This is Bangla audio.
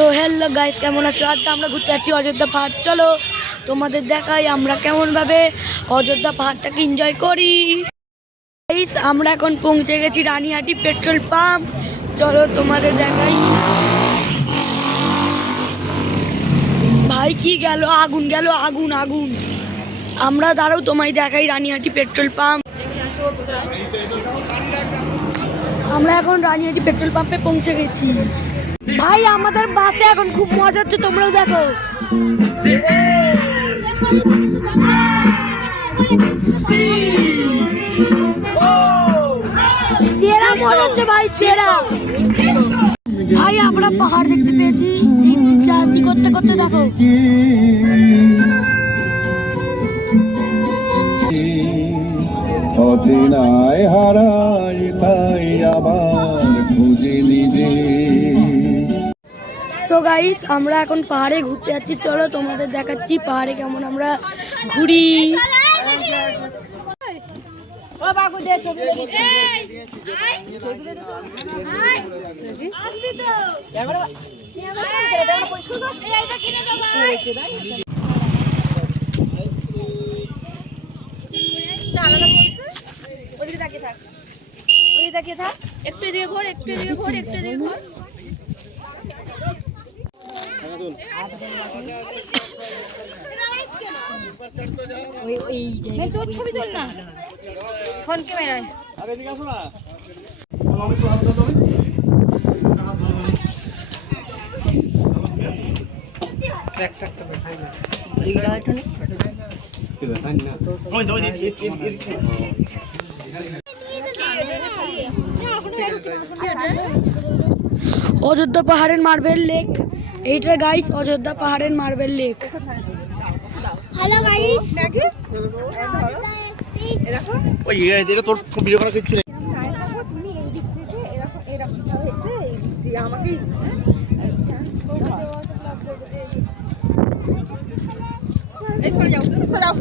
তো হ্যালো গাইস, কেমন আছো? আজকে আমরা ঘুরতে যাচ্ছি অযোধ্যা পাহাড়। চলো তোমাদের দেখাই আমরা কেমনভাবে অযোধ্যা পাহাড়টাকে এনজয় করি। গাইস, আমরা এখন পৌঁছে গেছি রানীহাটি পেট্রোল পাম্প। চলো তোমাদের দেখাই। ভাই কি গেল, আগুন গেল, আগুন আগুন। আমরা দাঁড়াও তোমায় দেখাই রানীহাটি পেট্রোল পাম্প। আমরা এখন রানীহাটি পেট্রোল পাম্পে পৌঁছে গেছি। ভাই আমাদের বাসে এখন খুব মজা হচ্ছে, তোমরাও দেখো। সেরা মজা হচ্ছে ভাই, সেরা। ভাই আমরা পাহাড় দেখতে পেয়েছি এই জার্নি করতে করতে, দেখো। অচেনায় হারাই তাই আবার খুঁজে নিজে। তো গাইস আমরা এখন পাহাড়ে ঘুরতে যাচ্ছি। চলো তোমাদের দেখাচ্ছি পাহাড়ে কেমন আমরা ঘুরি। একটু দিয়ে ঘোর, একটু দিয়ে ঘোর, একটু দিয়ে ঘোর। তোর ছবি তোল না ফোন ক্যামেরায়। অযোধ্যা পাহাড়ের মার্বেল লেক এইটা গাইস, অযোধ্যা পাহাড়ের মার্বেল লেক। হ্যালো গাইস, দেখো ওই এদিকে তোর ভিডিও করা কিছু নেই। তুমি এই দিক থেকে এরকম এরকম হয়েছে, এই দিক দিয়ে আমাকে এই সরে যাও, সরে যাও।